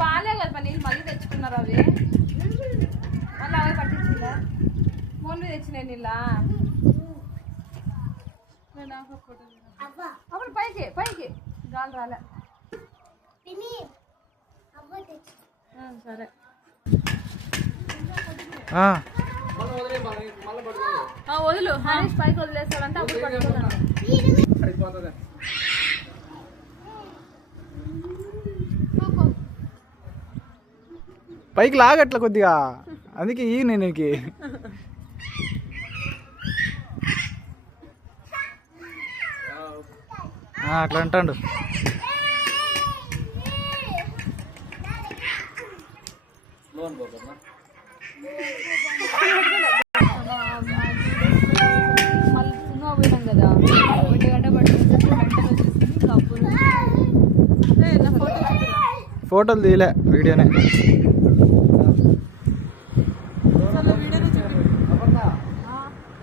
బాగాలే కదా నీళ్ళు మళ్ళీ తెచ్చుకున్నారు అవి మళ్ళీ అవే పట్టించిందా మొన్న తెచ్చినాయి నీళ్ళ అప్పుడు పైకి పైకి గాలి రాలే సరే వదులు హరీష్ పైకి వదిలేస్తాడంటే అప్పుడు పట్టుకున్నాను పైకి లాగట్ల కొద్దిగా అందుకే ఈ నీకు అట్లా అంటాడు మళ్ళీ సినిమా పోయినాం కదా 1 గంట పడుతుంది ఫోటోలు తీయలే వీడియోనే